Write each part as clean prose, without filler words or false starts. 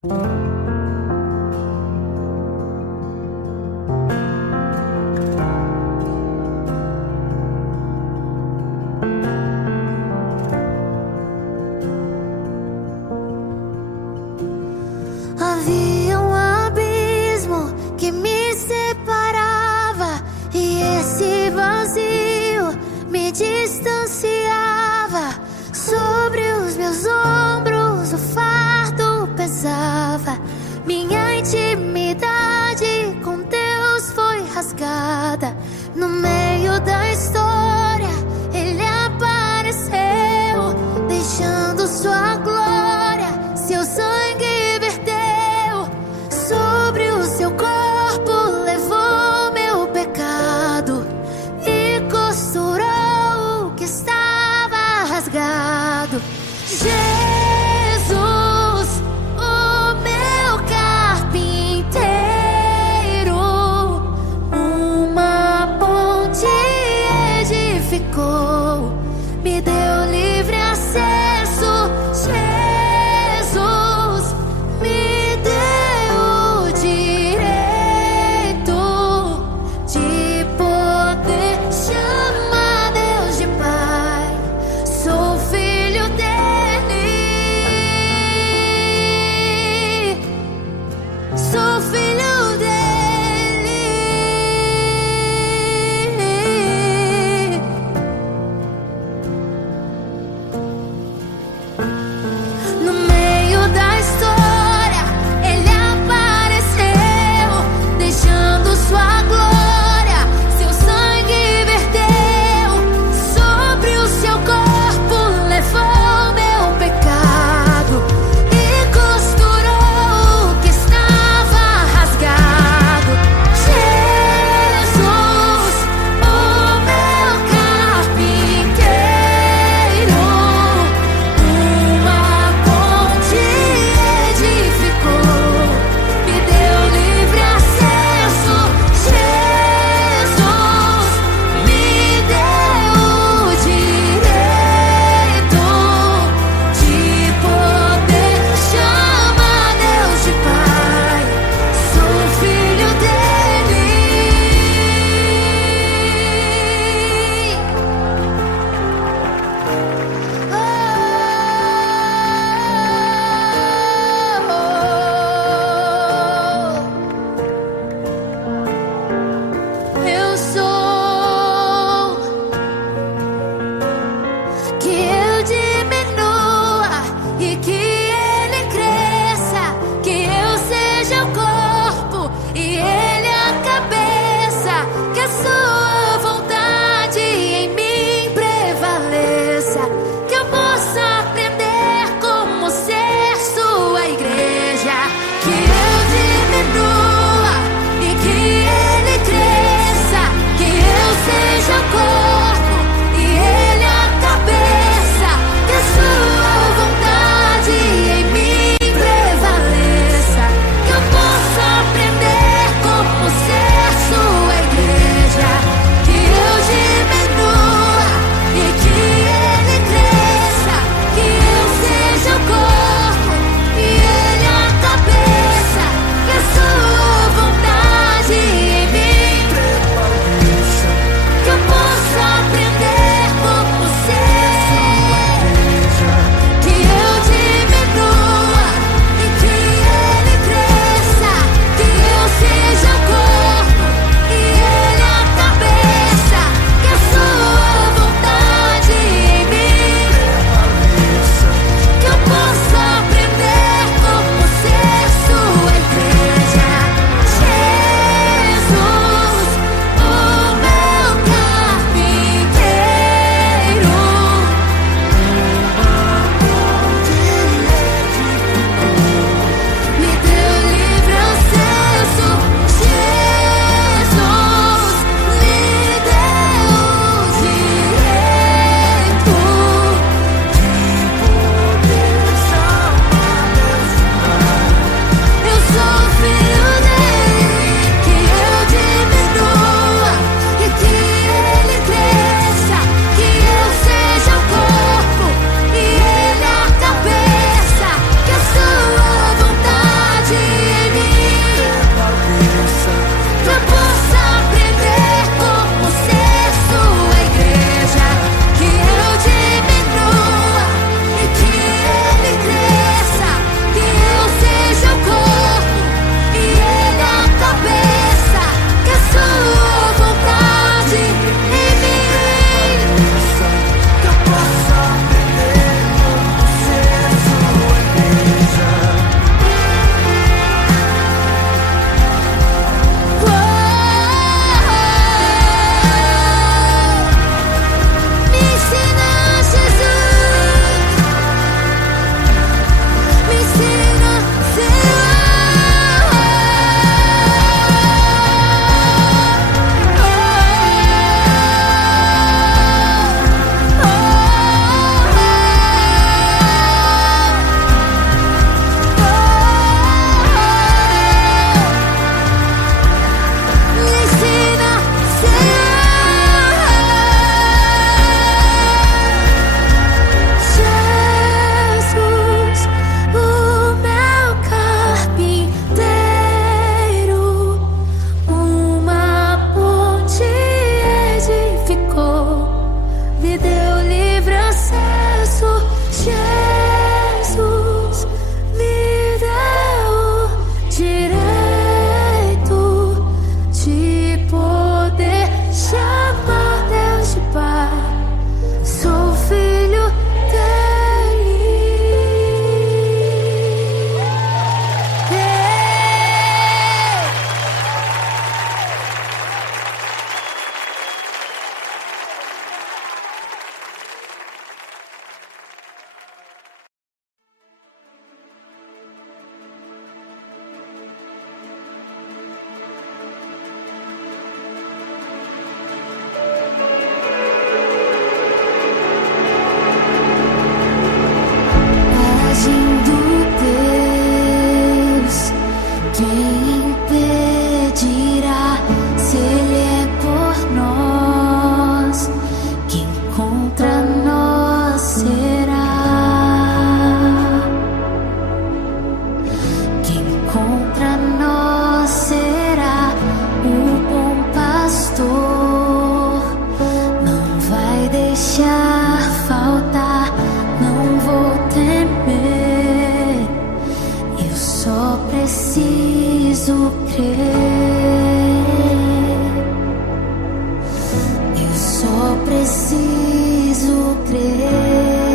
Havia um abismo que me separava, e esse vazio me distanciava. Sobre os meus ombros o fardo pesava. Minha intimidade com Deus foi rasgada. No meio da história Ele apareceu, deixando sua glória, seu sangue verteu. Sobre o seu corpo levou meu pecado e costurou o que estava rasgado. Jesus, o meu só preciso crer. Eu só preciso crer.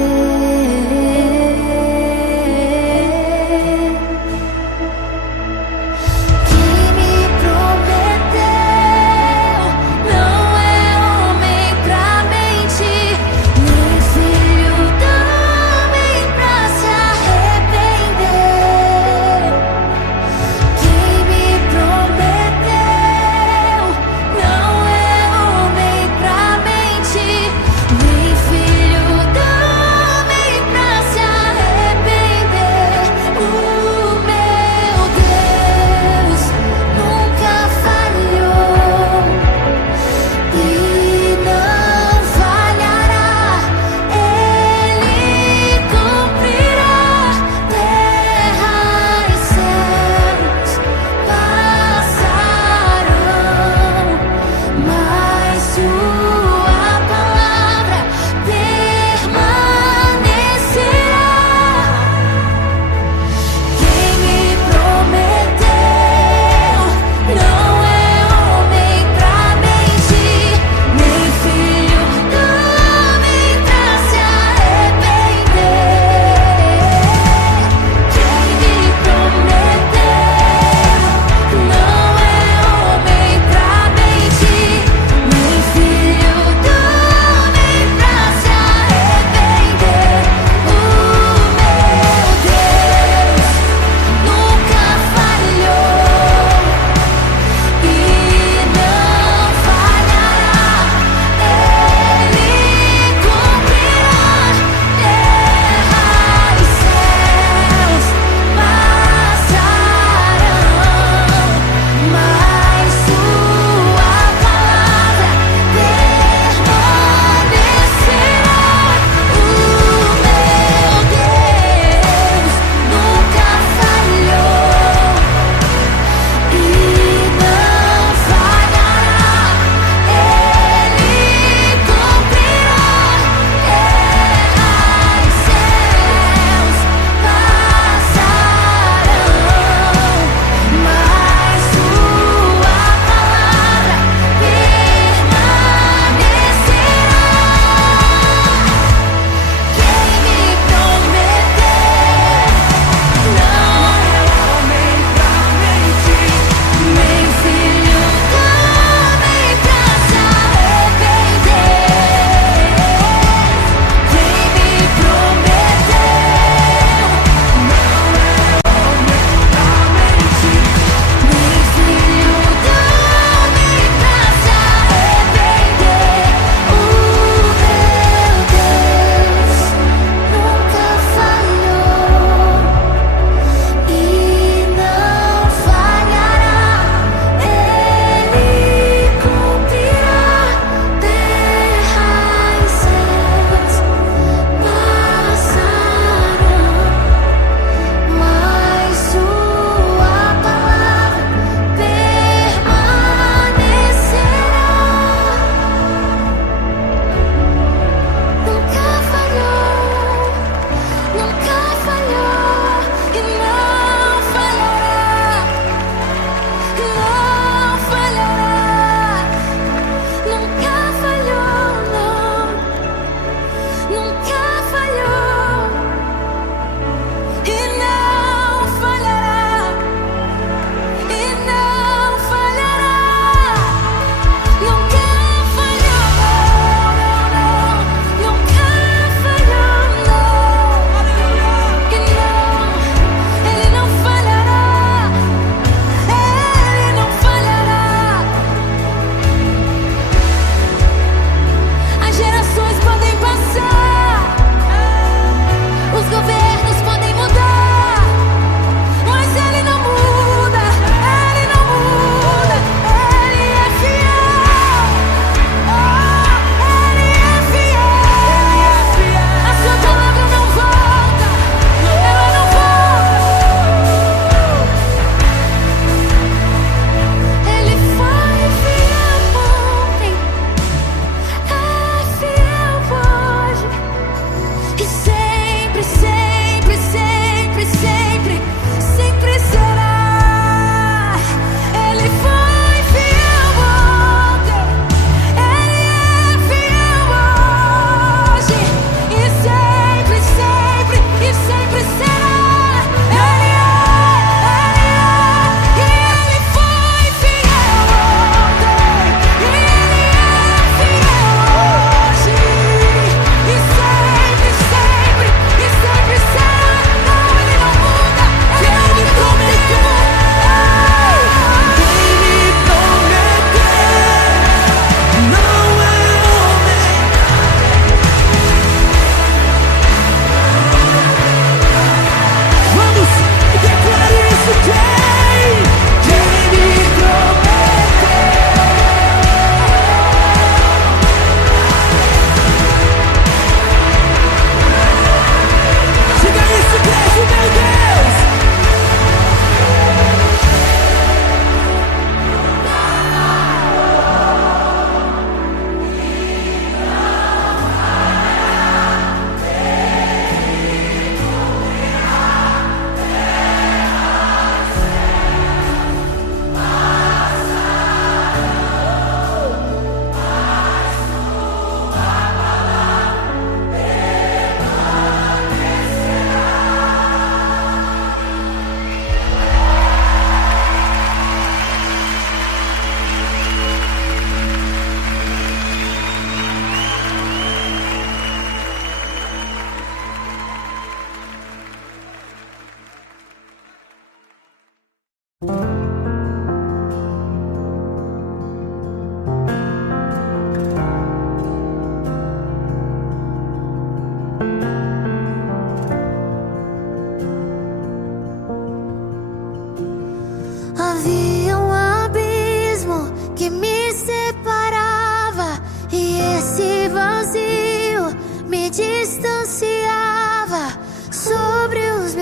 Prometeu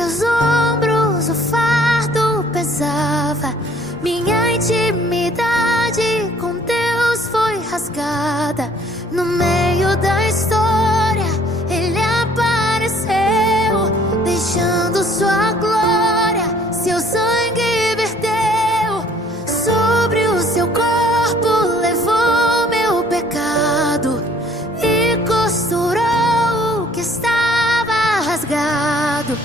meus ombros o fardo pesava. Minha intimidade com Deus foi rasgada. No meio da história, Ele apareceu, deixando sua glória. Seu sangue verteu sobre o seu corpo, levou meu pecado e costurou o que estava rasgado.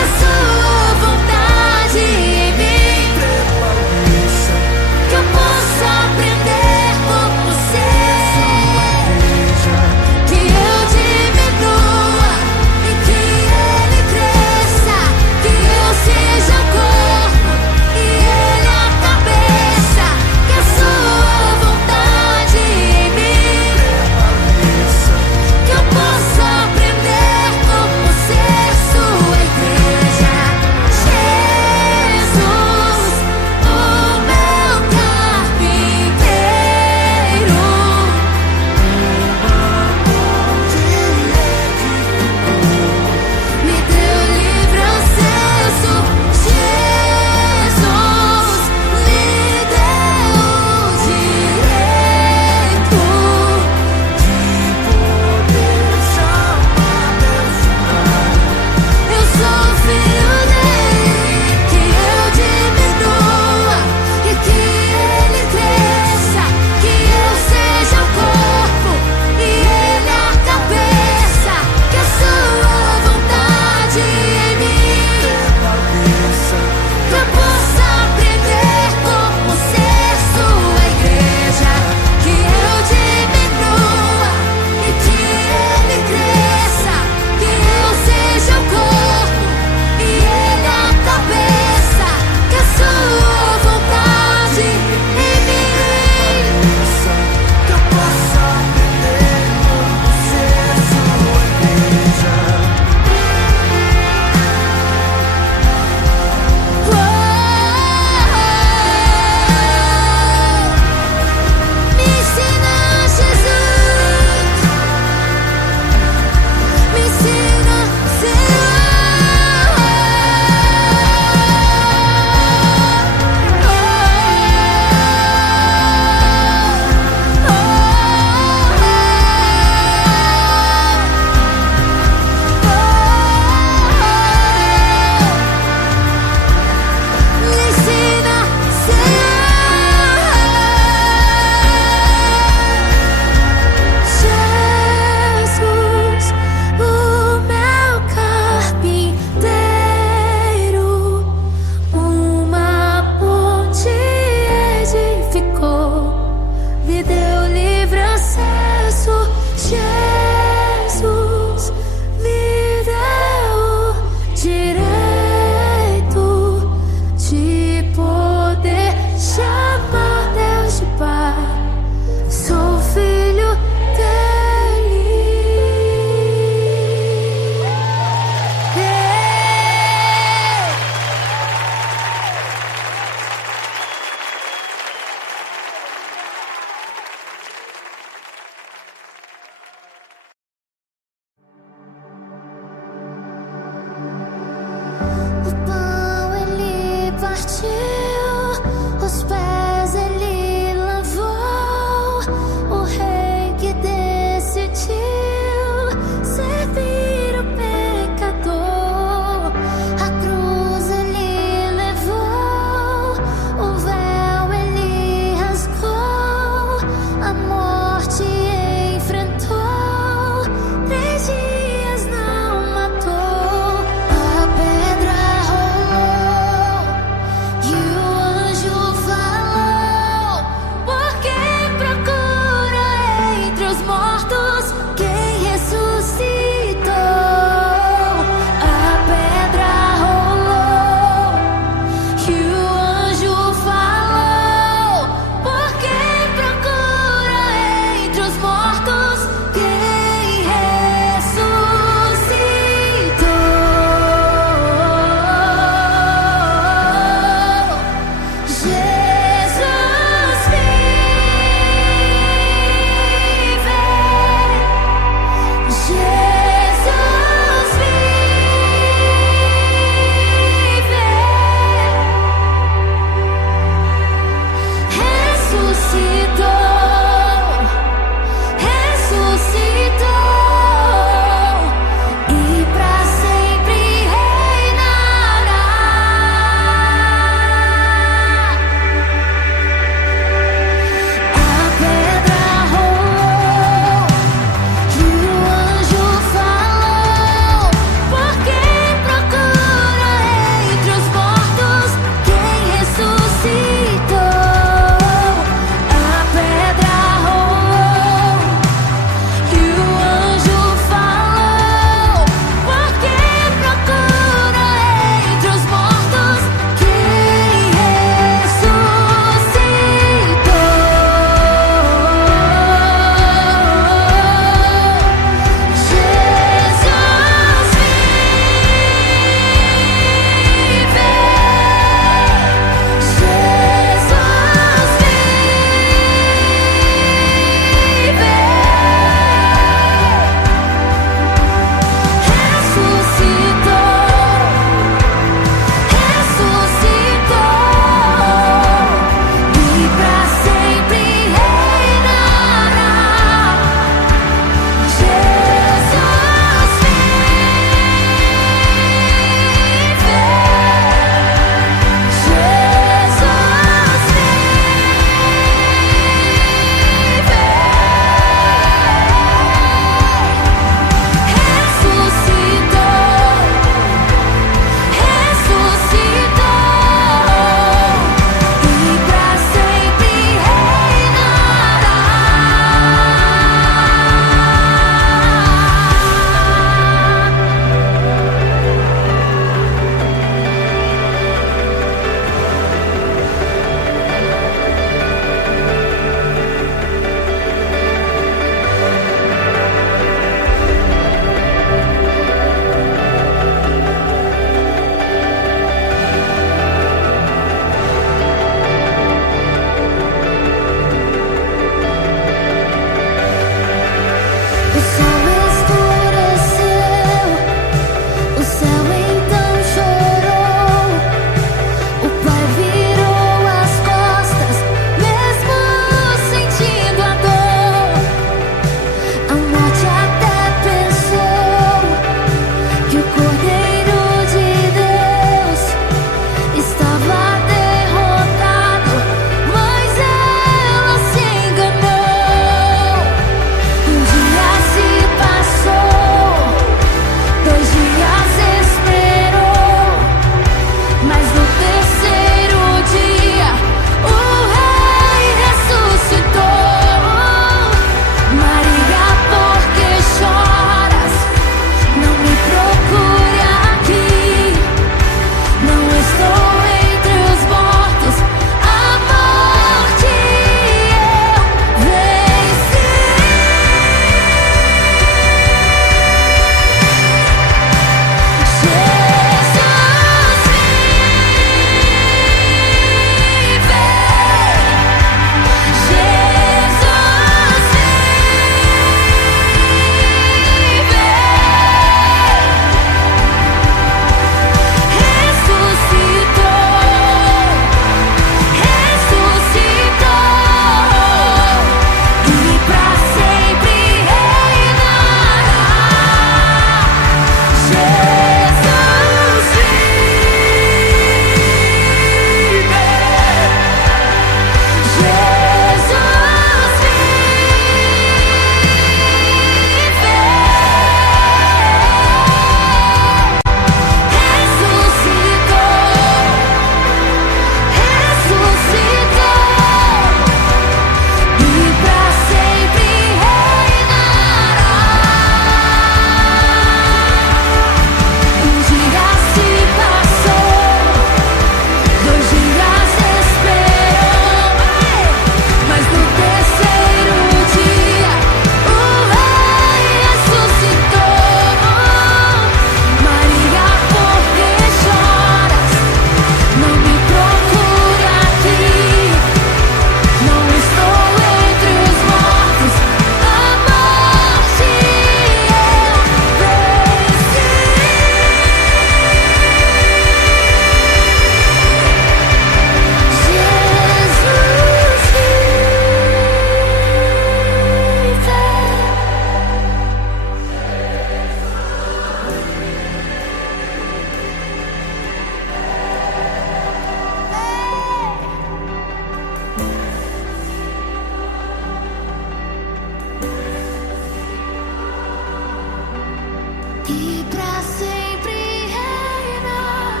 e pra sempre reinar.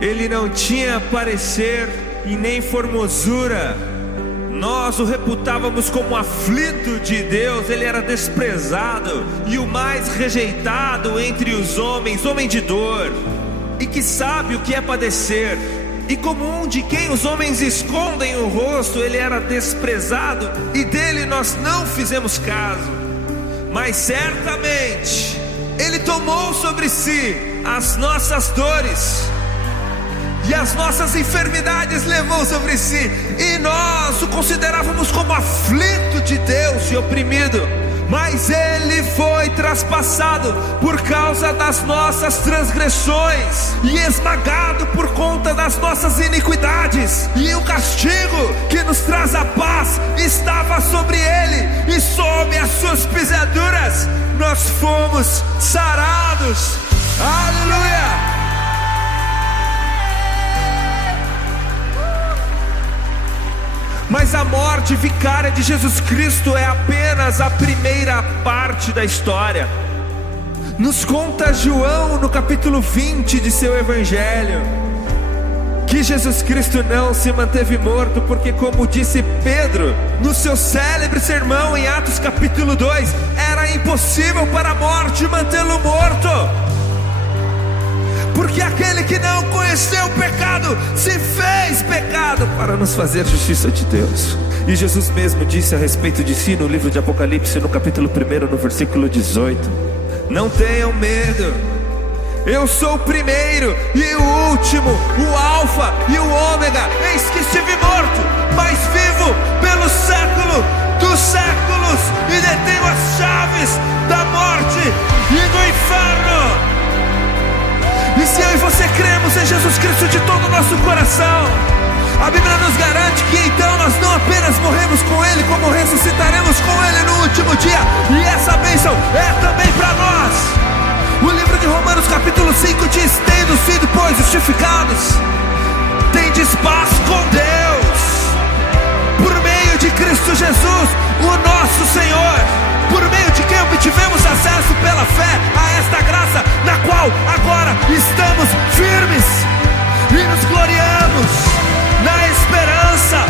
Ele não tinha parecer e nem formosura. Nós o reputávamos como aflito de Deus. Ele era desprezado e o mais rejeitado entre os homens, homem de dor, e que sabe o que é padecer. E como um de quem os homens escondem o rosto, ele era desprezado e dele nós não fizemos caso. Mas certamente ele tomou sobre si as nossas dores e as nossas enfermidades levou sobre si, e nós o considerávamos como aflito de Deus e oprimido. Mas ele foi traspassado por causa das nossas transgressões e esmagado por conta das nossas iniquidades. E o castigo que nos traz a paz estava sobre ele, e sob as suas pisaduras nós fomos sarados. Aleluia! Mas a morte vicária de Jesus Cristo é apenas a primeira parte da história. Nos conta João no capítulo 20 de seu evangelho que Jesus Cristo não se manteve morto, porque, como disse Pedro no seu célebre sermão em Atos capítulo 2, era impossível para a morte mantê-lo morto. Porque aquele que não conheceu o pecado se fez pecado para nos fazer justiça de Deus. E Jesus mesmo disse a respeito de si no livro de Apocalipse, no capítulo 1, no versículo 18: não tenham medo, eu sou o primeiro e o último, o alfa e o ômega. Eis que estive morto, mas vivo pelo século dos séculos, e detenho as chaves da morte e do inferno. E se eu e você cremos em Jesus Cristo de todo o nosso coração, a Bíblia nos garante que então nós não apenas morremos com Ele, como ressuscitaremos com Ele no último dia. E essa bênção é também para nós. O livro de Romanos capítulo 5 diz: tendo sido, pois, justificados, tendes paz com Deus, por meio de Cristo Jesus, o nosso Senhor, por meio de quem obtivemos acesso pela fé a esta graça, na qual agora estamos firmes e nos gloriamos na esperança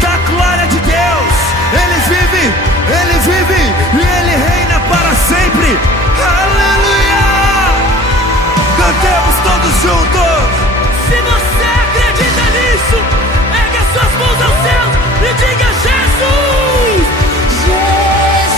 da glória de Deus. Ele vive e Ele reina para sempre. Aleluia! Cantemos todos juntos. Se você acredita nisso, ergue as suas mãos aos céus e diga: Jesus! Jesus.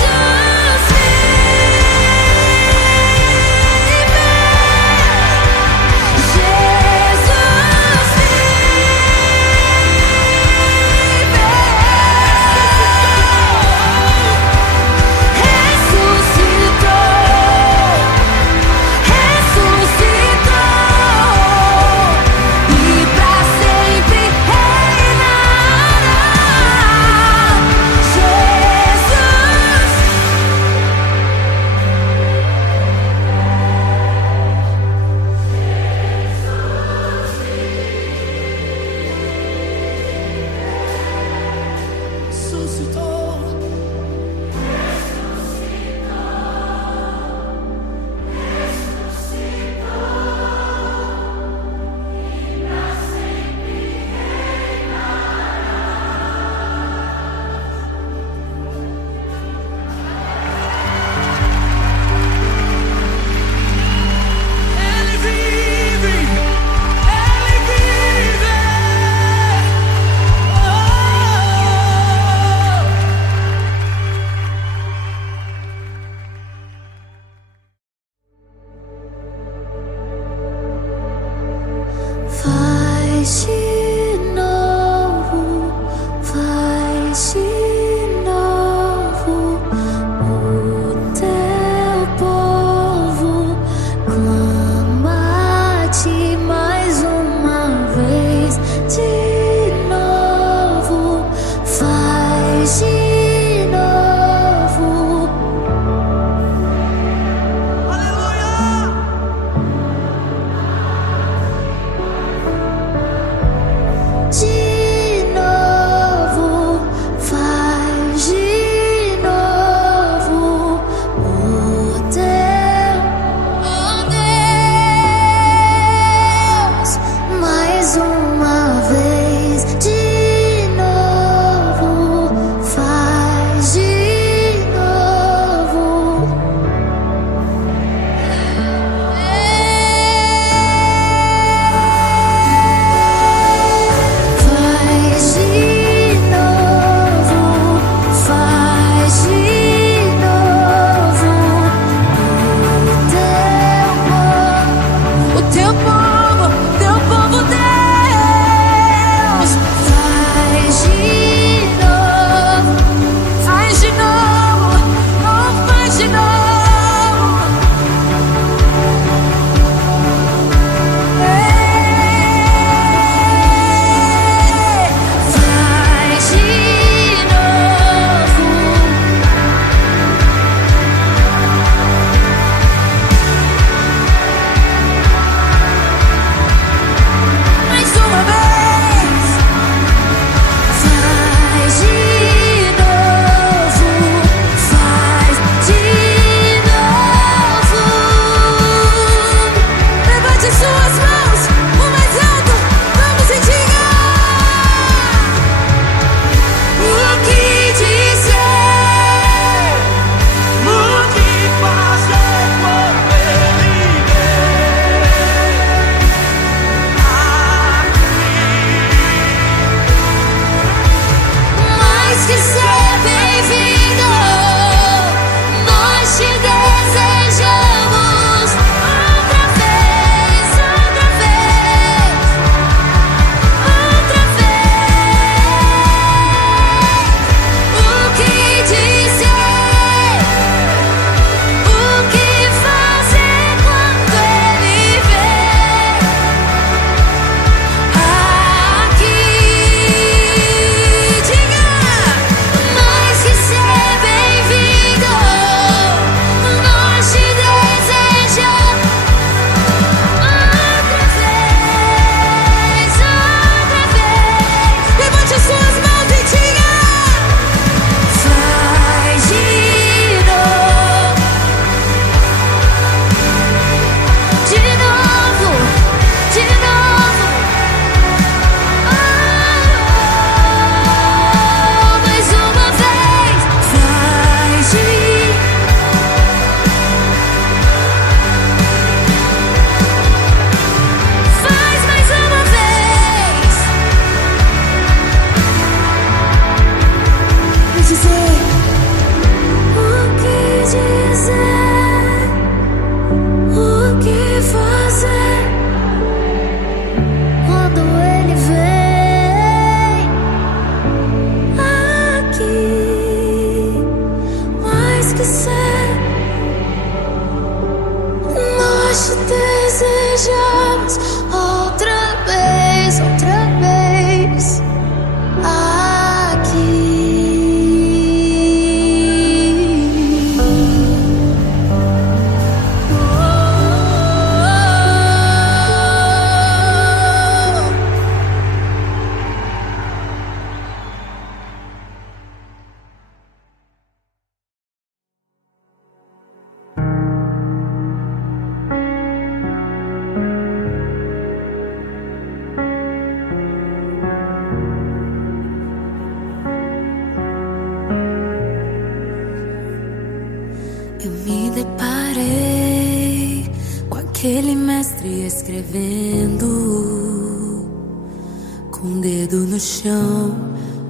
esquecer. Nós te desejamos outra vez aqui. Eu me deparei com aquele mestre escrevendo, com o dedo no chão,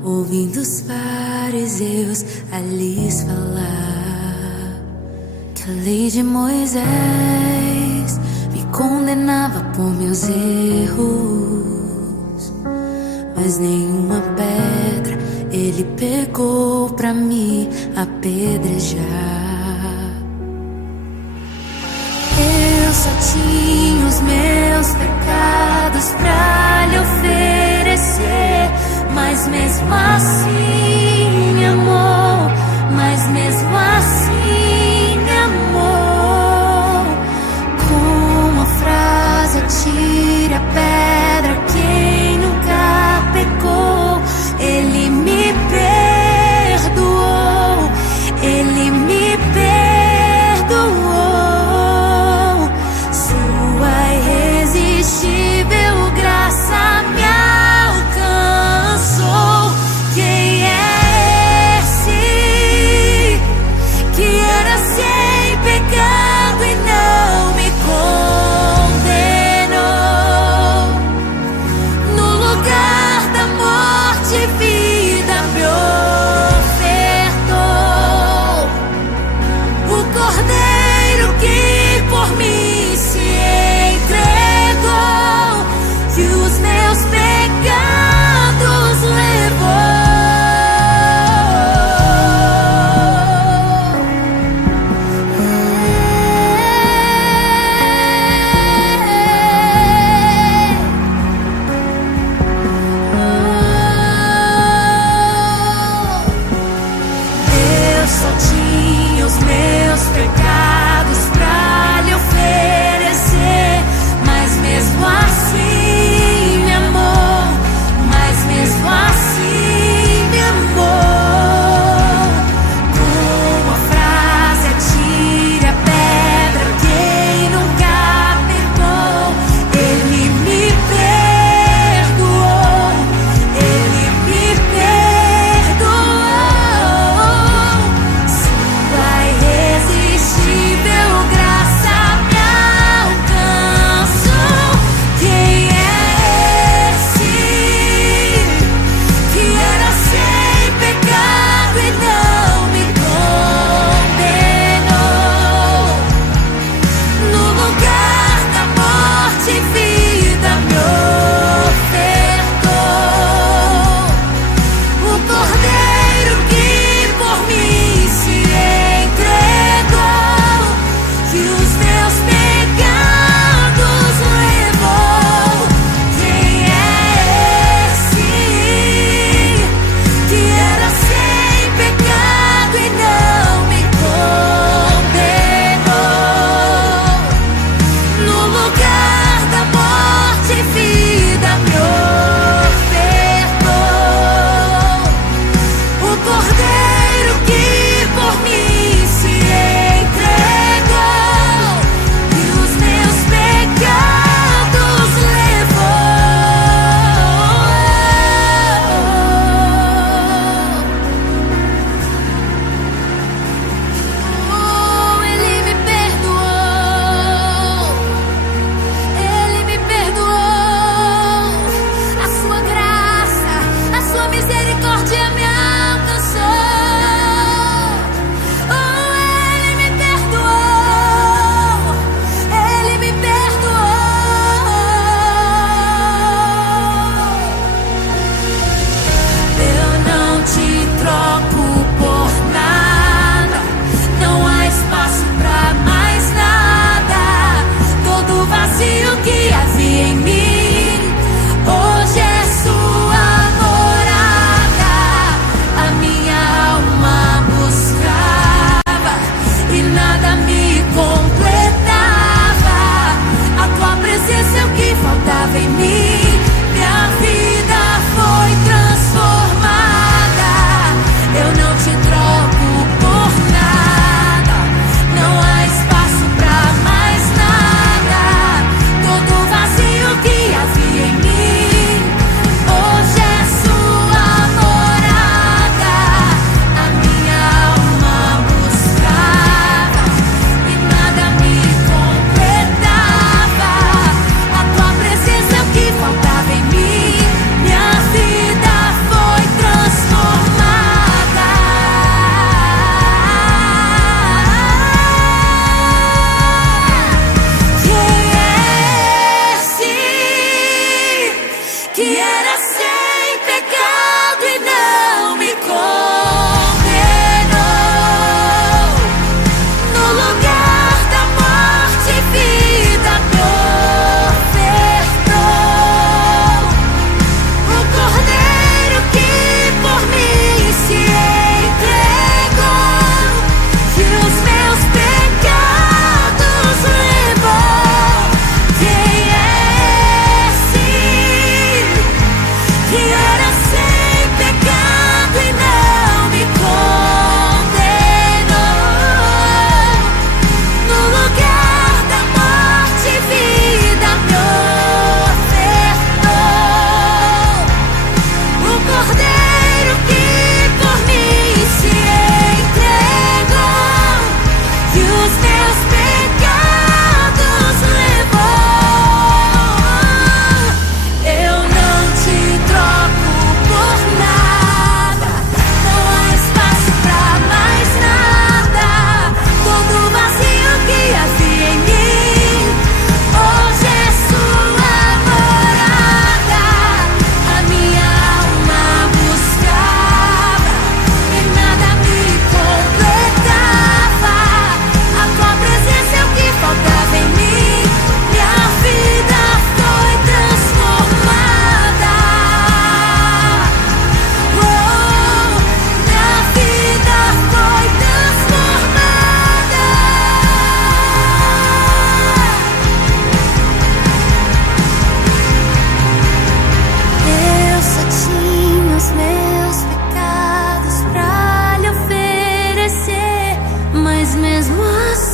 ouvindo os fariseus a lhes falar que a lei de Moisés me condenava por meus erros, mas nenhuma pedra ele pegou pra me apedrejar. Eu só tinha os meus pecados pra lhe oferecer, mas mesmo assim me amou, mas mesmo assim me amou. Com uma frase atire a pedra quem nunca pecou. Ele me perdoou, ele me perdoou. Sua irresistível graça me alcançou. Quem é esse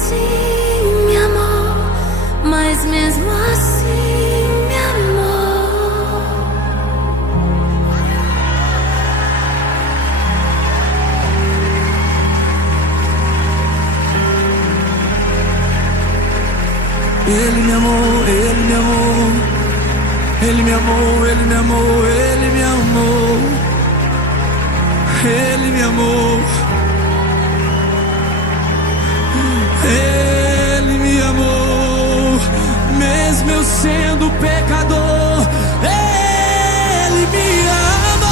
assim me amou, mas mesmo assim me amou. Ele me amou, Ele me amou, Ele me amou, Ele me amou, Ele me amou, Ele me amou, Ele me amou, mesmo eu sendo pecador, Ele me amou,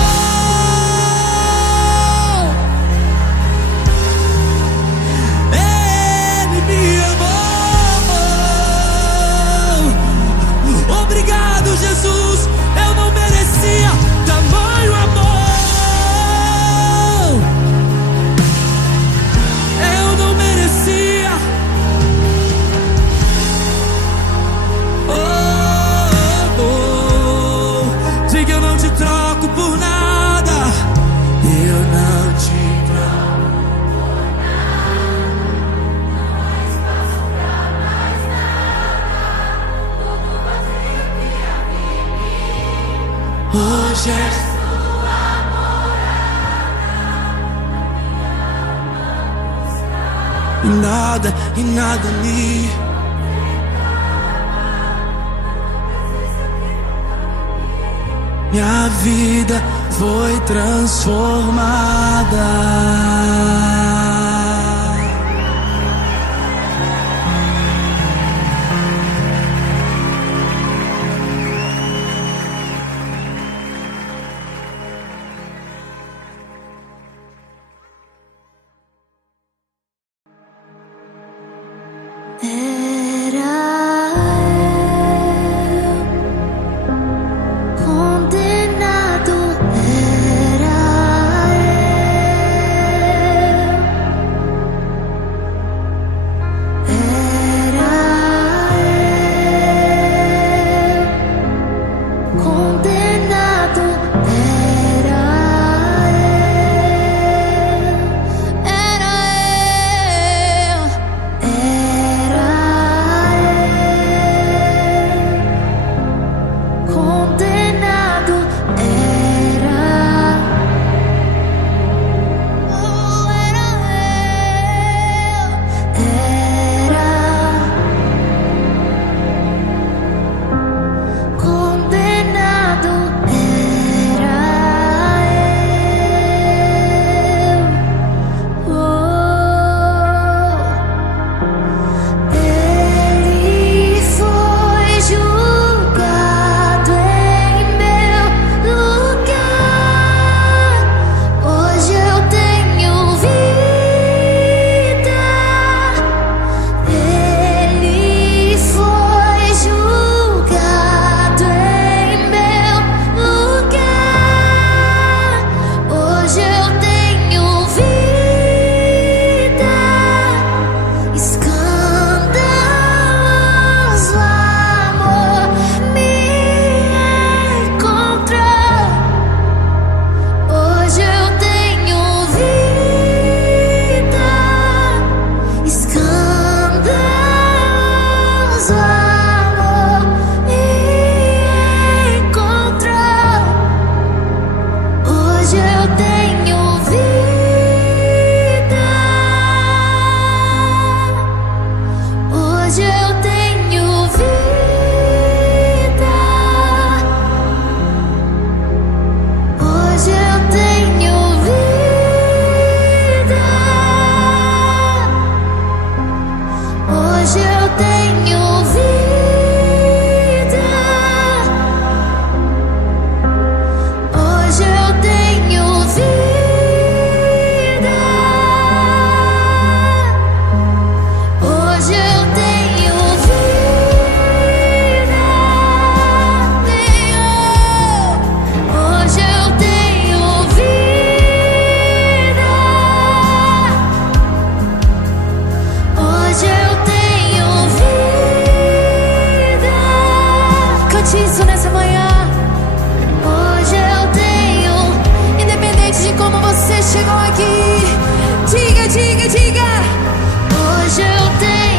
Ele me amou. Obrigado, Jesus, eu não merecia tamanho amor, eu não merecia. Diga, eu não te troco por nada, eu não te troco por nada, não és falso pra mais nada, tudo vazio que havia em mim, hoje és tua morada, minha alma buscar, e nada me minha vida foi transformada. Diga, diga, diga. Hoje eu tenho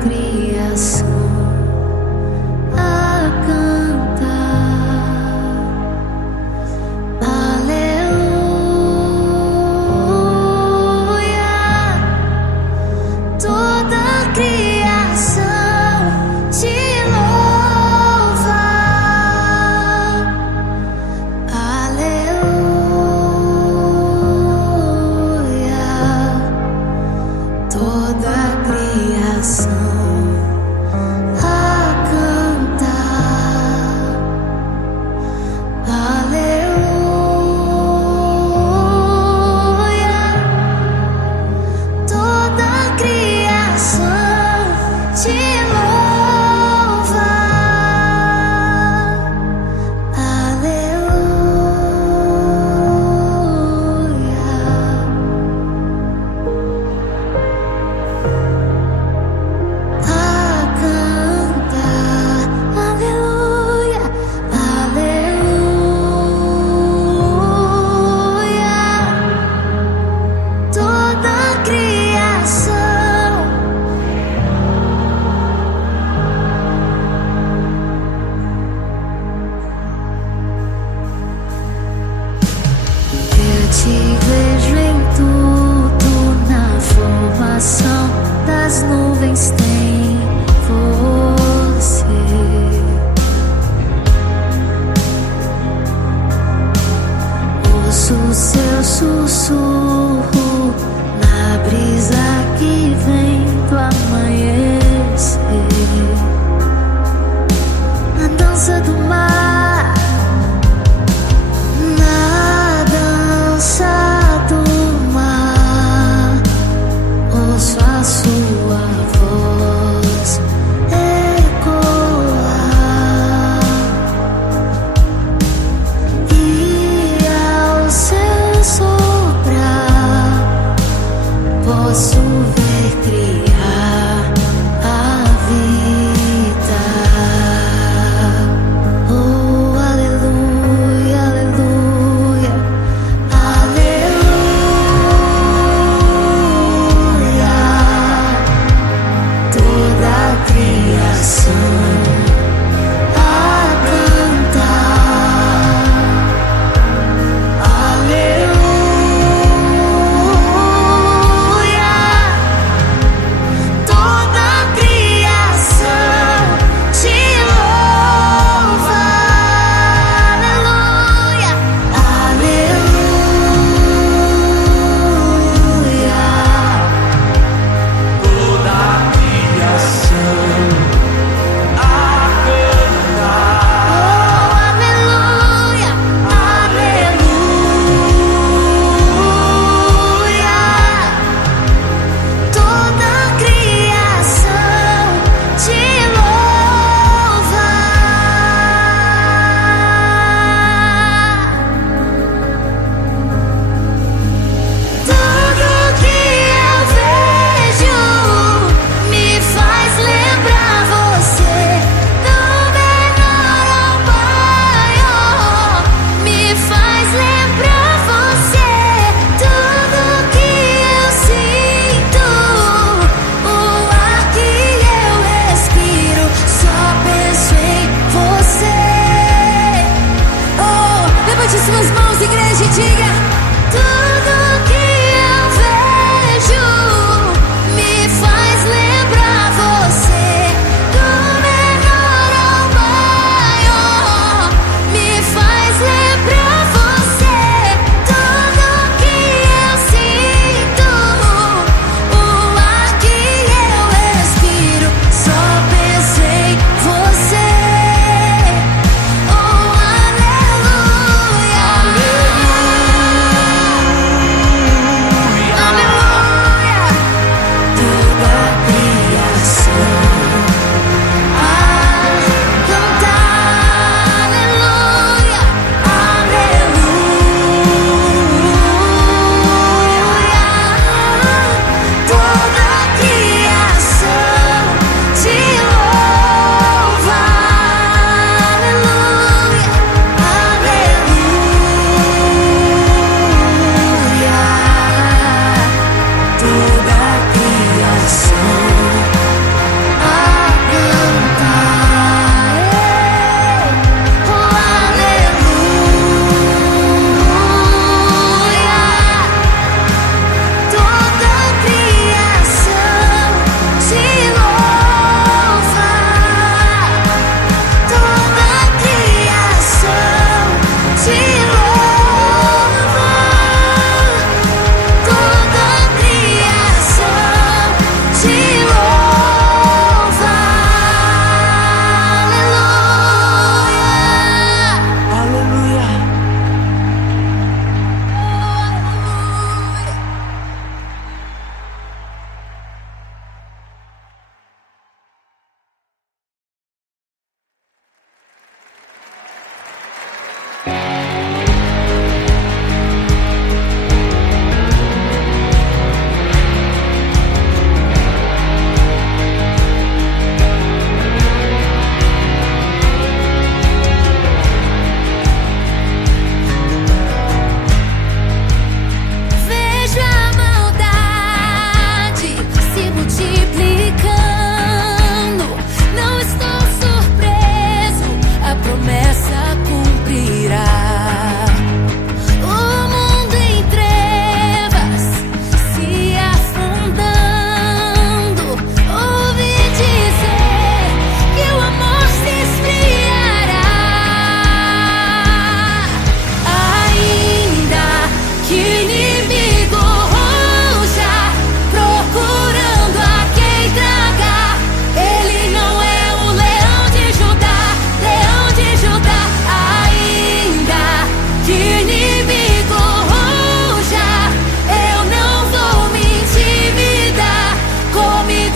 criação a cantar. Aleluia, toda a criação te louva. Aleluia, toda a criação a cantar. Aleluia, toda a criação te louva. Aleluia, a cantar. Aleluia, aleluia, toda a criação. Eu te vejo em tudo, na formação das nuvens tem você. Ouço o seu sussurro na brisa que vem do amanhecer, na dança do mar, na dança do mar. Ouço a sua voz ecoar, e ao seu soprar posso ver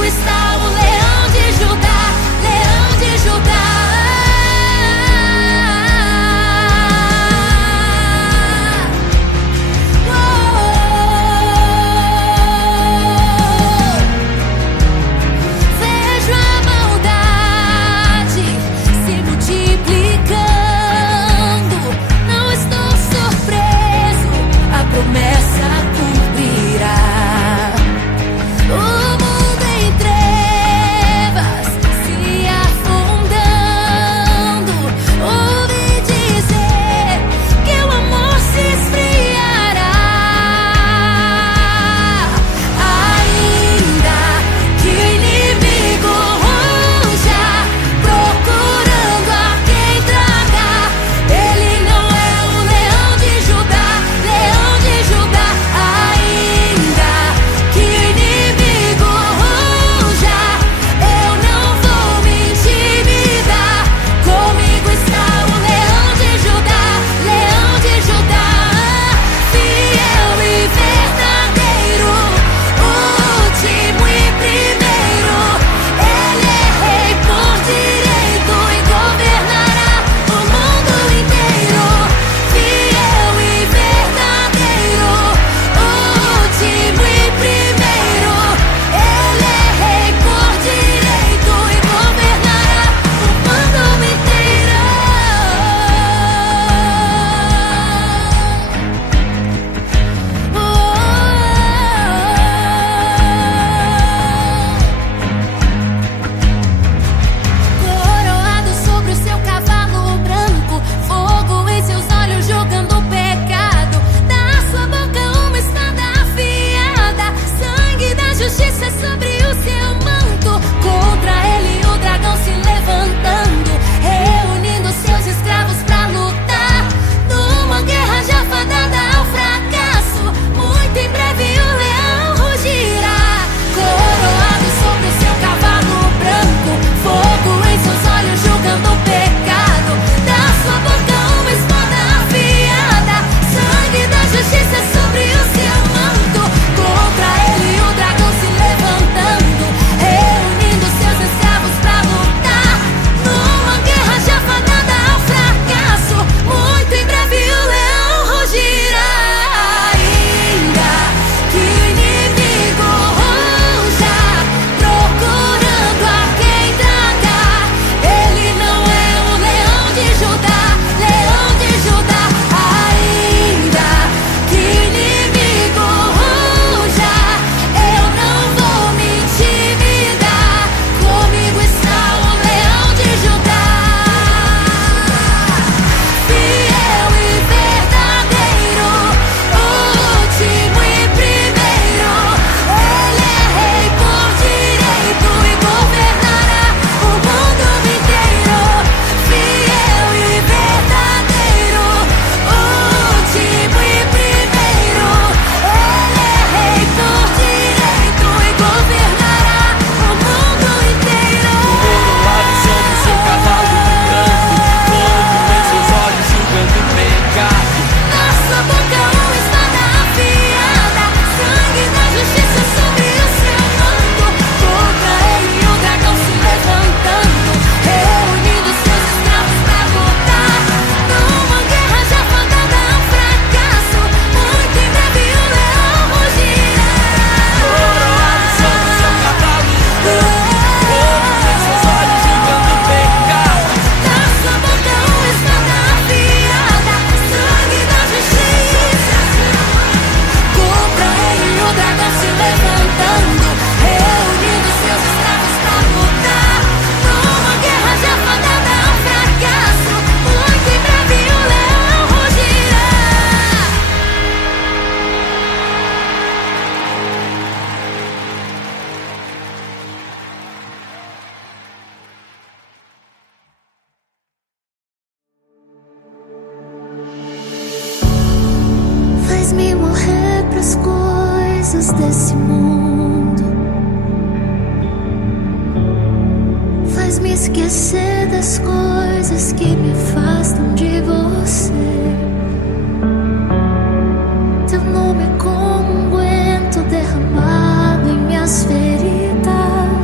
Comigo está o leão de Judá, leão de Judá. Vejo a maldade se multiplicando. Não estou surpreso, a promessa cumprirá. O mundo em trevas se afundando. Ouvi dizer que o amor se esfriará. Ainda que o inimigo ruja, procurando a quem tragar, ele não é o leão de Judá, leão de Judá. Ainda que o inimigo ruja, eu não vou me intimidar. Comigo está o leão de Judá, leão de Judá. Fiel e verdadeiro, último e primeiro. Ele é rei por direito e governará o mundo inteiro. Fiel e verdadeiro, último e primeiro. Ele é rei por direito e governará o mundo inteiro. Coroado sobre o seu cavalo branco, fogo em seus olhos julgando o pecado. Da sua boca uma espada afiada, sangue da justiça sobre o seu manto. Contra ele o dragão se levantando, reunindo seus escravos pra lutar. Numa guerra já fadada ao fracasso, muito em breve o leão rugirá. Coroado sobre o seu cavalo branco, fogo em seus olhos julgando o pecado. Da sua boca uma espada afiada, sangue da justiça sobre o seu manto. Contra ele o dragão se levantando, reunindo seus escravos pra lutar. Numa guerra já fadada ao fracasso, muito em breve o leão rugirá. Ainda que o inimigo ruja, procurando a quem tragar, ele não é o leão de Judá, leão de Judá. Ainda que o inimigo ruja, eu não vou me intimidar. Comigo está o leão de Judá. Fiel e verdadeiro, último e primeiro. Ele é rei por direito e governará o mundo inteiro. Fiel e verdadeiro, último e primeiro. Ele é rei por direito e governará o mundo inteiro. Coroado sobre o seu cavalo branco, fogo em seus olhos julgando o pecado. Na sua boca uma espada afiada, sangue da justiça sobre o seu manto. Contra ele o dragão se levantando, reunindo seus escravos pra lutar. Numa guerra já fadada ao fracasso, muito em breve o leão rugirá. Coroado sobre o seu cavalo branco, fogo em seus olhos julgando o pecado. Na sua boca uma espada afiada, sangue da justiça. Contra ele o dragão se levantando, reunindo seus escravos pra lutar. Numa guerra já fadada ao fracasso, muito em breve o leão rugirá. Faz-me morrer pras coisas desse mundo, faz-me esquecer das coisas que me afastam de você. Teu nome é como unguento derramado em minhas feridas.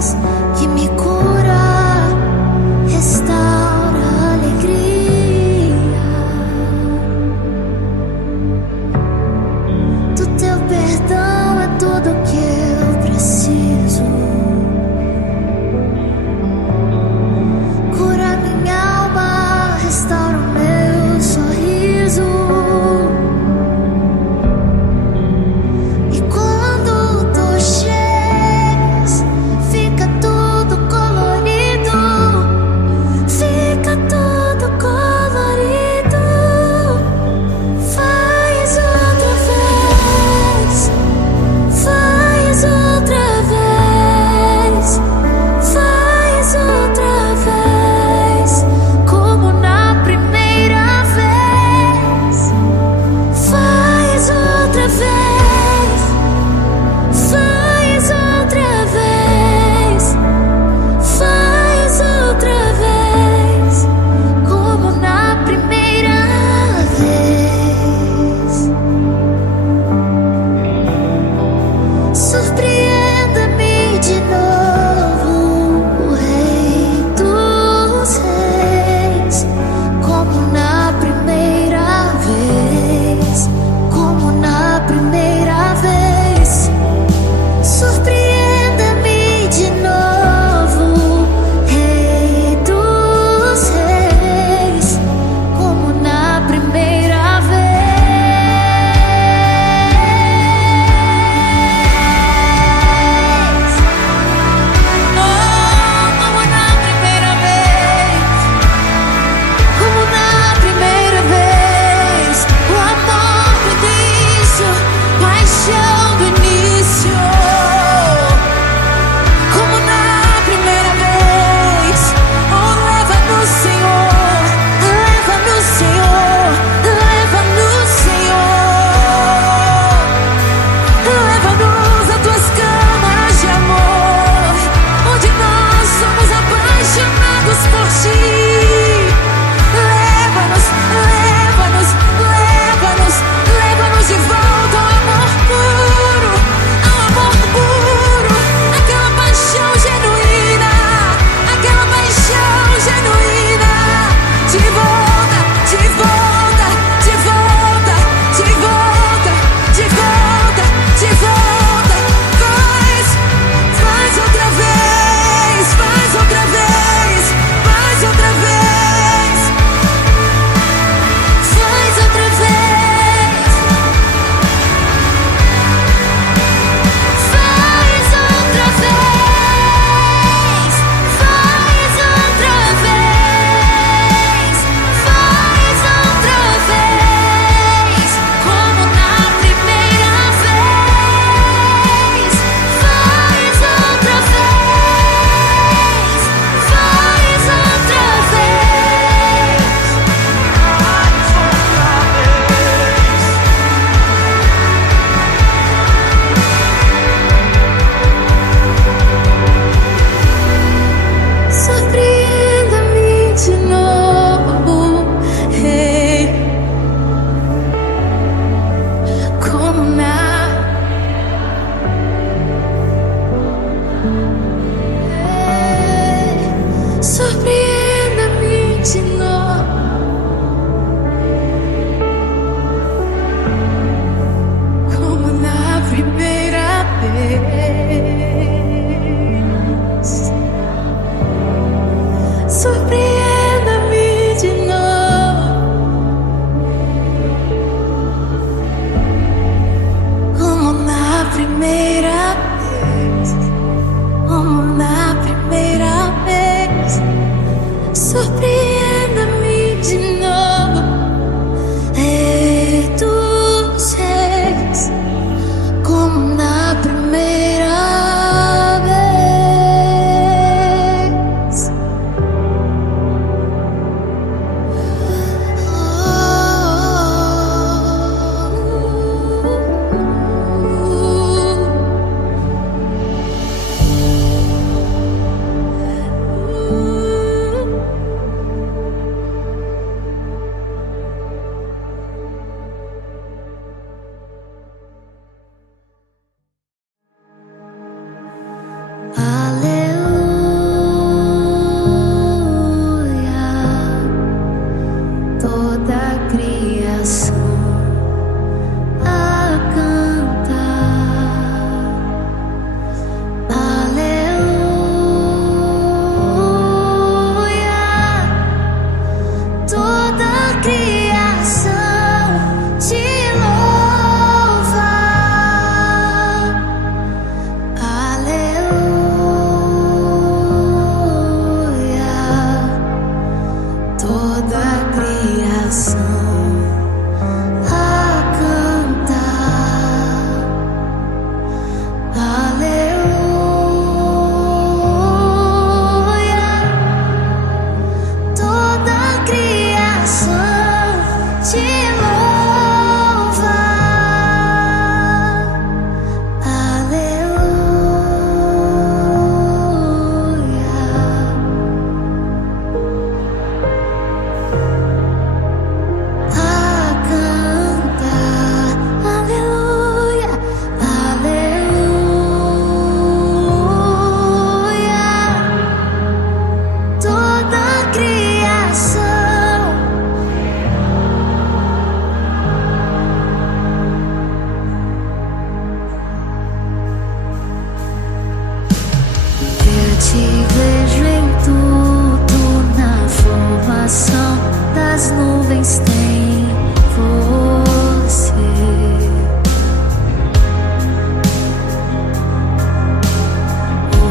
formação das nuvens tem você.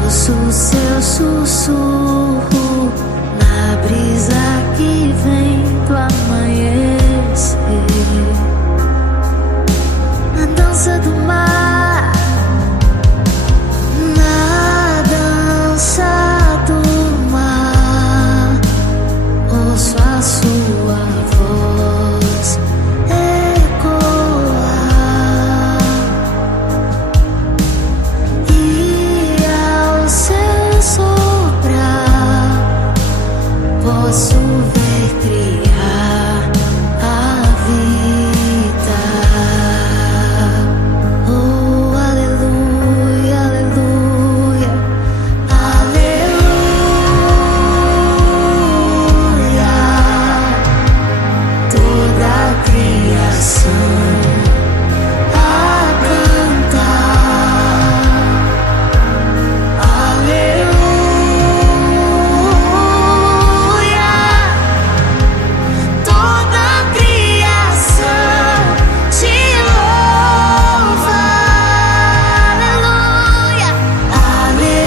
Ouço o seu sussurro na brisa que vem do amanhecer, na dança do mar, na dança do mar. Ouço a sua voz ecoar, e ao seu soprar posso ver criar a vida. Oh, aleluia, aleluia, aleluia. Toda a criação a cantar. Aleluia. Toda a criação te louva. Aleluia. Aleluia.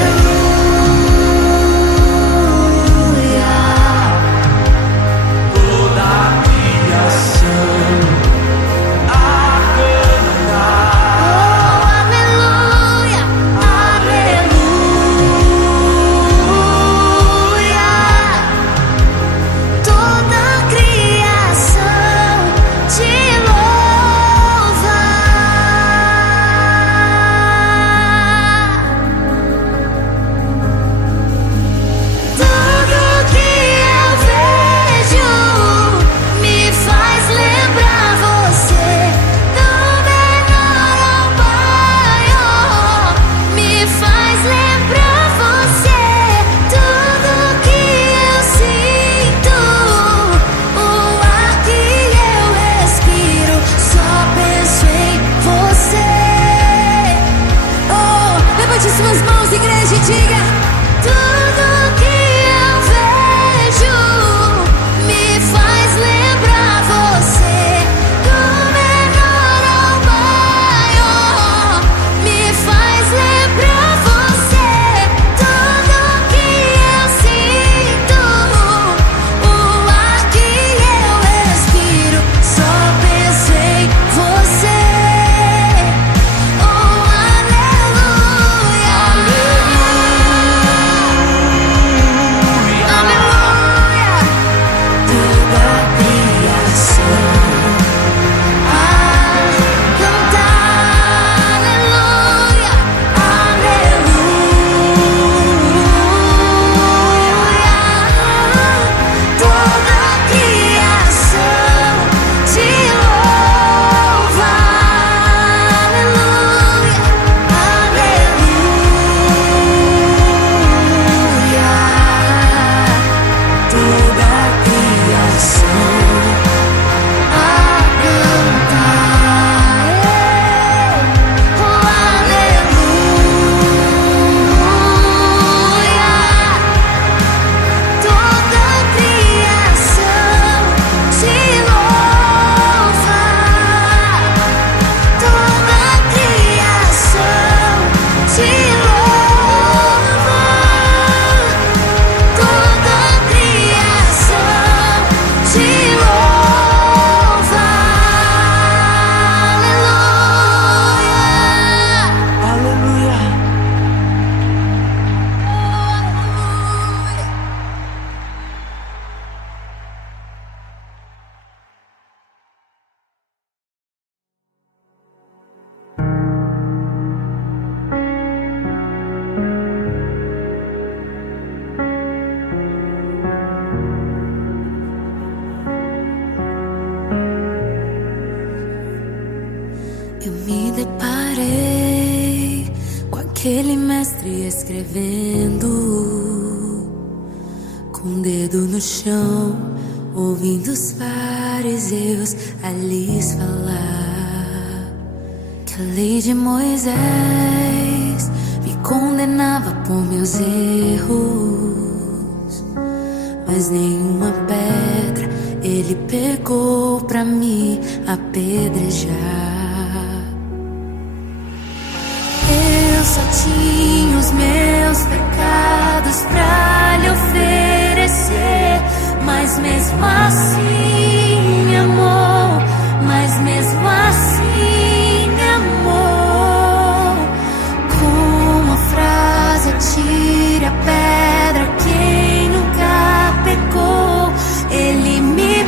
Toda a criação a cantar. Oh, aleluia. Aleluia. Toda a criação te louva. Tudo que eu vejo me faz lembrar você, do menor ao maior, me faz lembrar você. Tudo que eu sinto, o ar que eu respiro, só penso em você. Oh, levante suas mãos, igreja, e diga: tudo que eu vejo me faz lembrar você, do menor ao maior, me faz lembrar você. Tudo que eu sinto, o ar que eu respiro, só penso em você. Oh, aleluia. Aleluia. Toda a criação a cantar. Aleluia. Aleluia. Toda a criação te louva. Aleluia. Aleluia. Toda a criação a cantar. Oh, aleluia. Toda a criação te louva. Toda a criação te louva. Toda a criação te louva. Aleluia. Aleluia. Aleluia. Eu me deparei com aquele mestre escrevendo, com o dedo no chão, ouvindo os fariseus a lhes falar que a lei de Moisés me condenava por meus erros, mas nenhuma pedra ele pegou pra me apedrejar. Eu só tinha os meus pecados pra lhe oferecer, mas mesmo assim me amou, mas mesmo assim me amou. Com a frase atire a pedra quem nunca pecou, ele me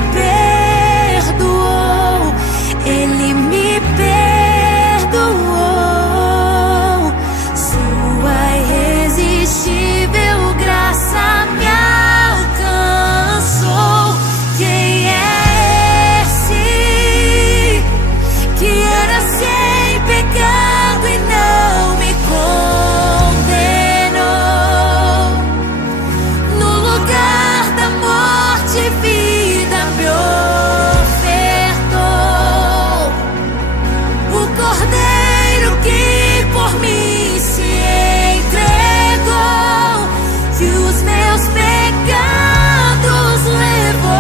perdoou, ele me perdoou. Sua irresistível graça me alcançou. Quem é esse que era sem pecado e não me condenou? No lugar da morte, vida me ofertou. O Cordeiro que por mim se entregou, que os meus pecados levou.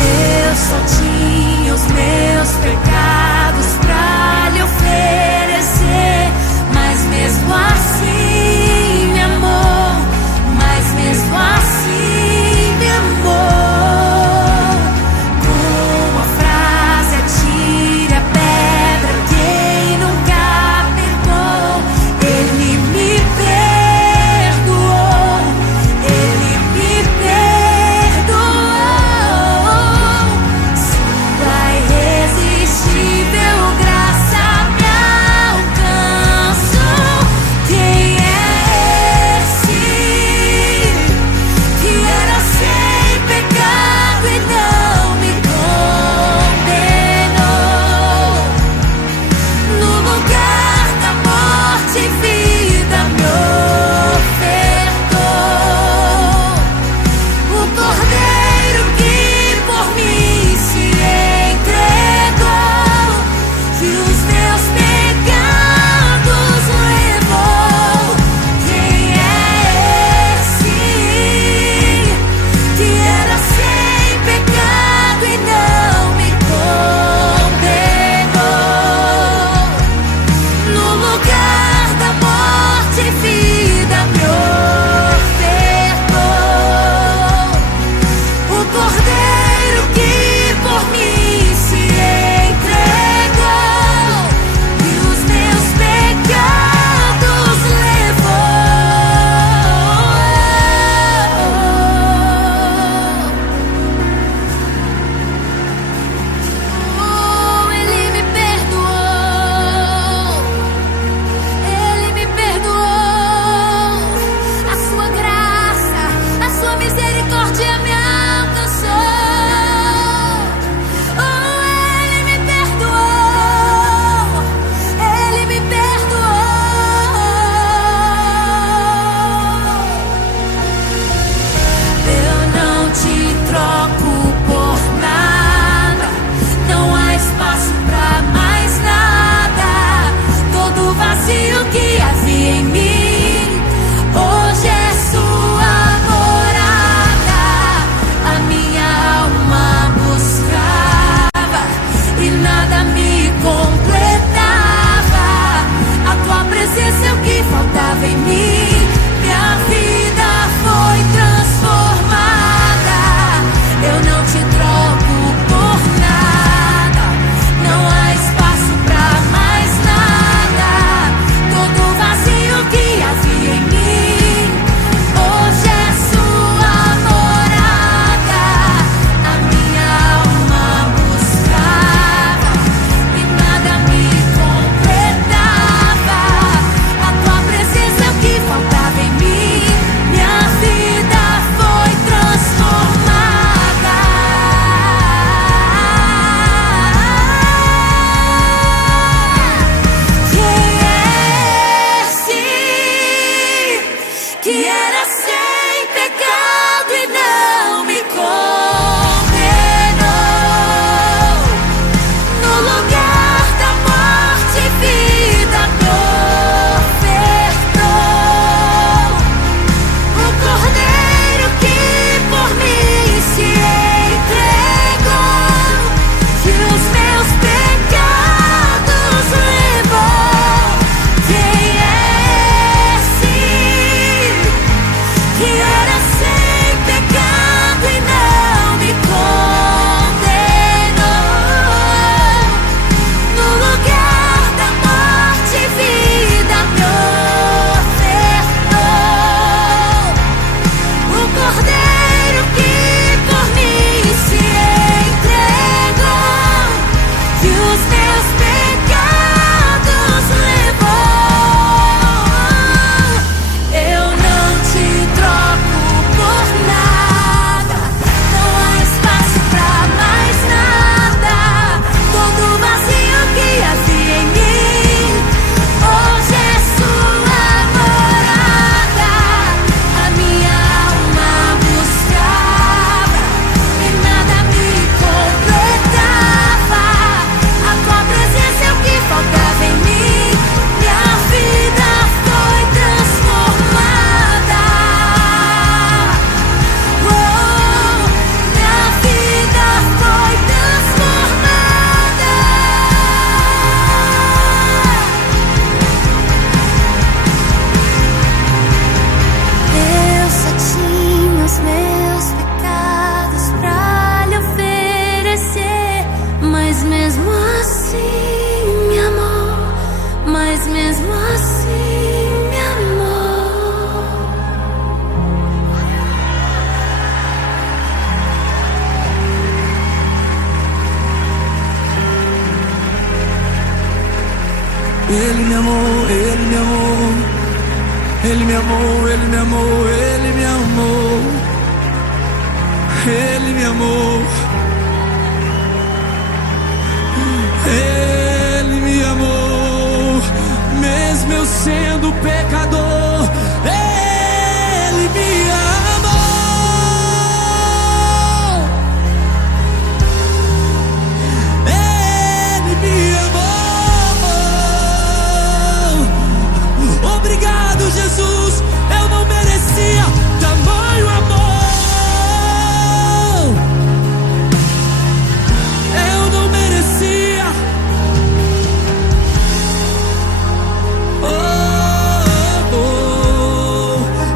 Eu só tinha os meus pecados pra lhe oferecer, mas mesmo assim me amou, mas mesmo assim me amou. Com a frase atire a pedra quem nunca pecou, ele me perdoou, ele me perdoou. Sua irresistível graça me alcançou. Quem é esse que era sem pecado e não me condenou? No lugar da morte, vida me ofertou. O Cordeiro que por mim se entregou, que os meus pecados levou. Quem é esse que era sem pecado e não me condenou? No lugar da morte, vida me ofertou. O Cordeiro que por mim se entregou, e os meus pecados levou. Ele me perdoou, ele me perdoou. A sua graça, a sua misericórdia me alcançou. Ele me perdoou, ele me perdoou. Eu não te troco por nada, não há espaço pra mais nada. Todo vazio que havia em mim, hoje é sua morada. A minha alma buscava e nada me completava. A tua presença é o que faltava em mim. Minha vida foi transformada. Eu não te troco por nada, não há espaço pra mais nada. Todo vazio que havia em mim, hoje é sua morada. A minha alma buscava e nada me completava. A tua presença é o que faltava em mim. Minha vida foi transformada. Quem é esse que era sem pecado e não me condenou? amou, Ele me amou, Ele me amou. Ele me amou. Ele me amou, mesmo eu sendo pecador. Ele me amou. Ele me amou. Obrigado, Jesus. Eu não merecia tamanho amor. Eu não merecia.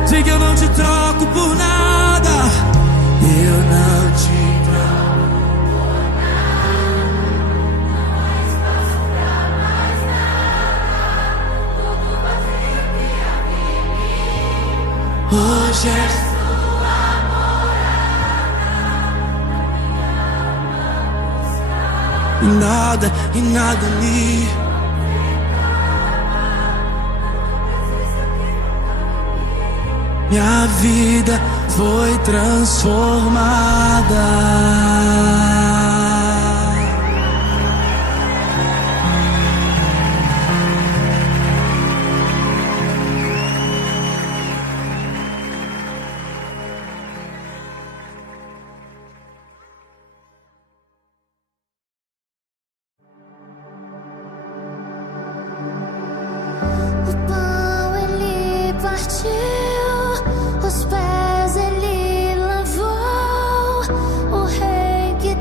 Diga: eu não te troco por nada. Eu não te troco por nada. Não és falso pra mais nada. Tudo vazio que a mim. Hoje és tua morada. Na minha alma buscar. E nada me. Minha vida foi transformada. O pão ele partiu, os pés ele lavou, o rei que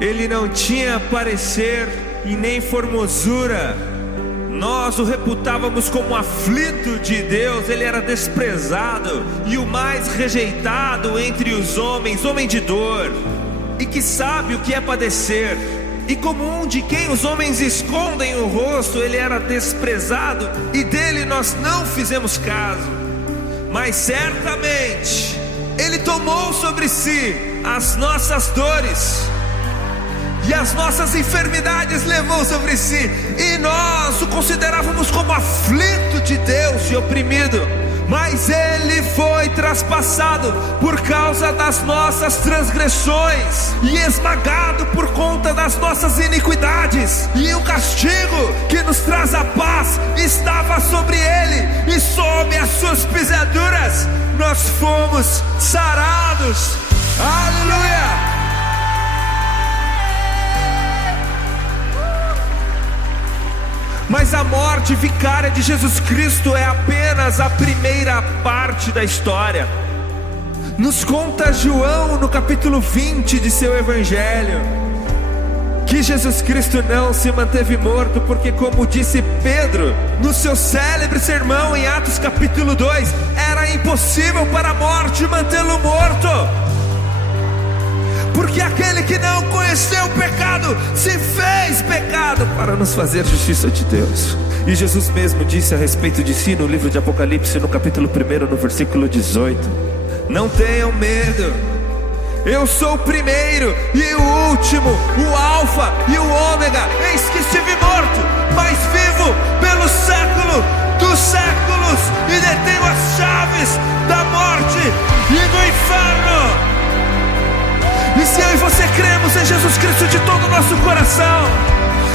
Ele não tinha parecer e nem formosura. Nós o reputávamos como aflito de Deus. Ele era desprezado e o mais rejeitado entre os homens, homem de dor, e que sabe o que é padecer. E como um de quem os homens escondem o rosto, ele era desprezado e dele nós não fizemos caso. Mas certamente ele tomou sobre si as nossas dores e as nossas enfermidades levou sobre si, e nós o considerávamos como aflito de Deus e oprimido. Mas ele foi traspassado por causa das nossas transgressões e esmagado por conta das nossas iniquidades. E o castigo que nos traz a paz estava sobre ele, e sob as suas pisaduras nós fomos sarados. Aleluia! Mas a morte vicária de Jesus Cristo é apenas a primeira parte da história. Nos conta João no capítulo 20 de seu evangelho que Jesus Cristo não se manteve morto, porque, como disse Pedro no seu célebre sermão em Atos capítulo 2, era impossível para a morte mantê-lo morto. Porque aquele que não conheceu o pecado se fez pecado para nos fazer justiça de Deus. E Jesus mesmo disse a respeito de si no livro de Apocalipse, no capítulo 1, no versículo 18: não tenham medo, eu sou o primeiro e o último, o alfa e o ômega. Eis que estive morto, mas vivo pelo século dos séculos, e detenho as chaves da morte e do inferno. E se eu e você cremos em Jesus Cristo de todo o nosso coração,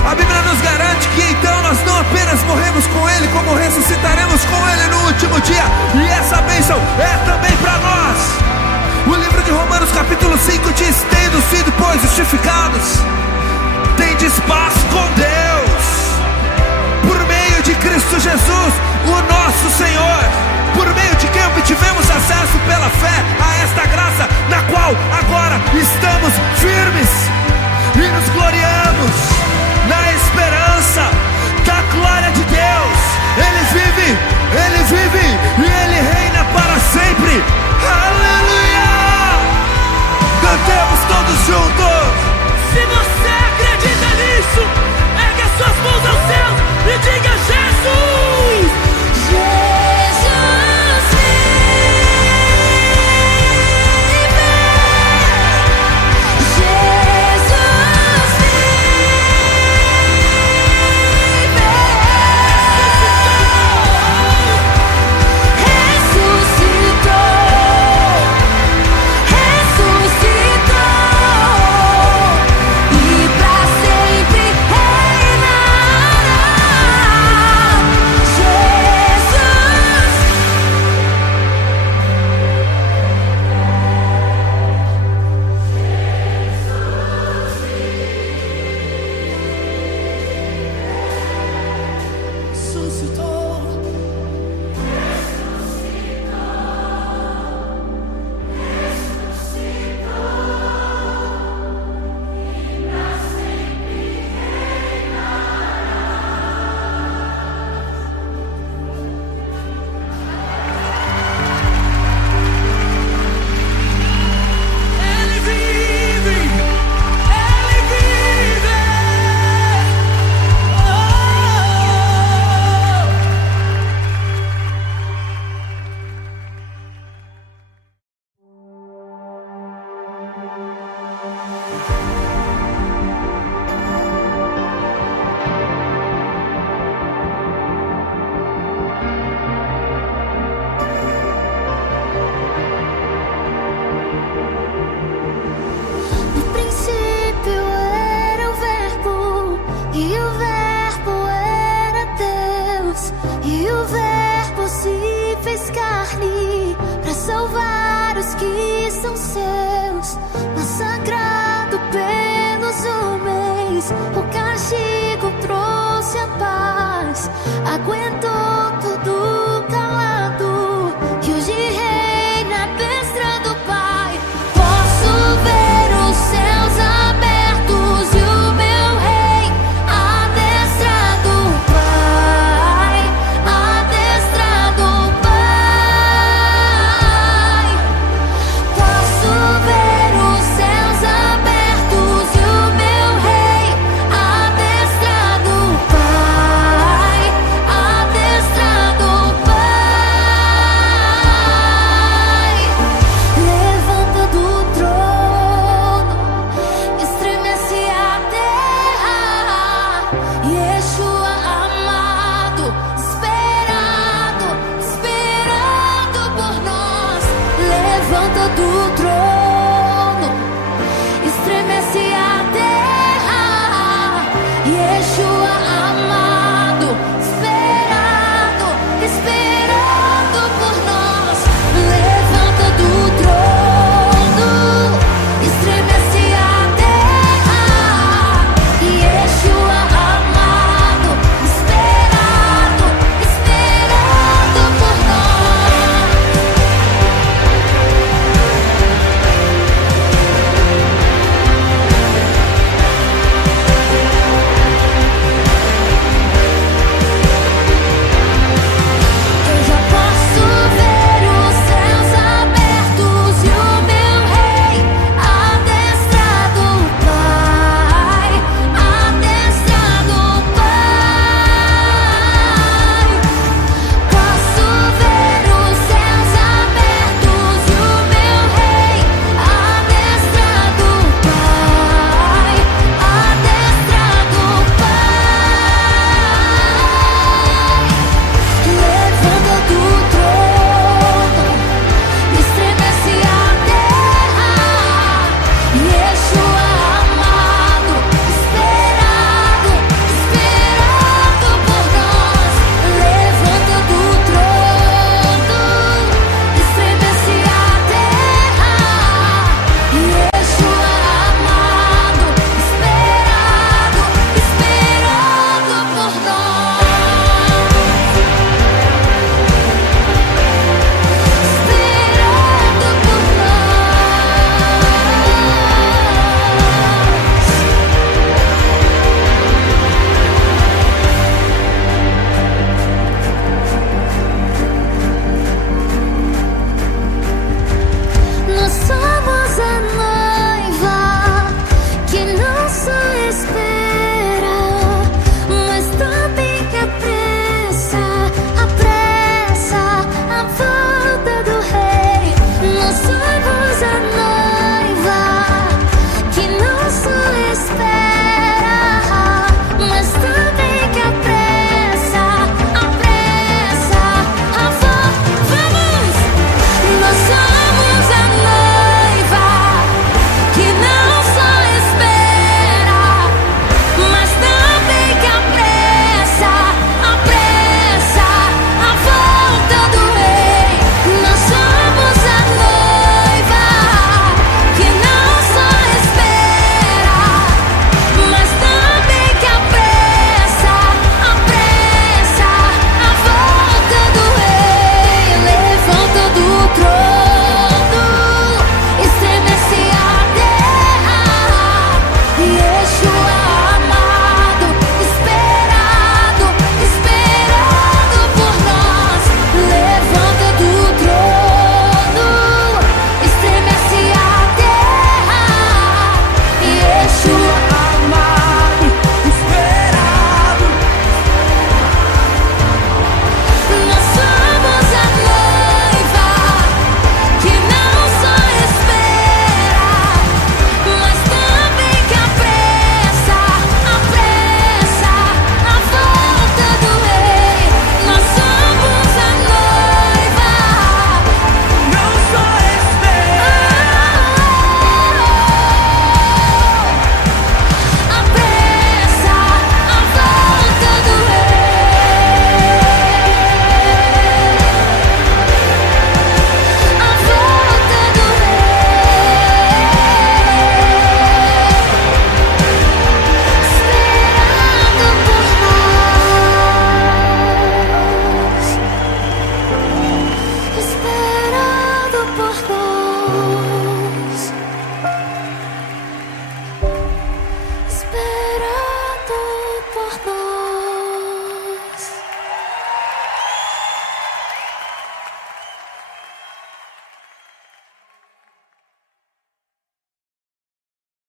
a Bíblia nos garante que então nós não apenas morremos com Ele, como ressuscitaremos com Ele no último dia. E essa bênção é também para nós. O livro de Romanos capítulo 5 diz: tendo sido, pois, justificados, tendes paz com Deus, por meio de Cristo Jesus, o nosso Senhor, por meio de quem obtivemos acesso pela fé a esta graça, na qual agora estamos firmes e nos gloriamos na esperança da glória de Deus. Ele vive e Ele reina para sempre. Aleluia! Cantemos todos juntos. Se você acredita nisso, ergue as suas mãos aos céus e diga: Jesus! Jesus vive, Jesus ressuscitou, e pra sempre reinará. Salvar os que são seus.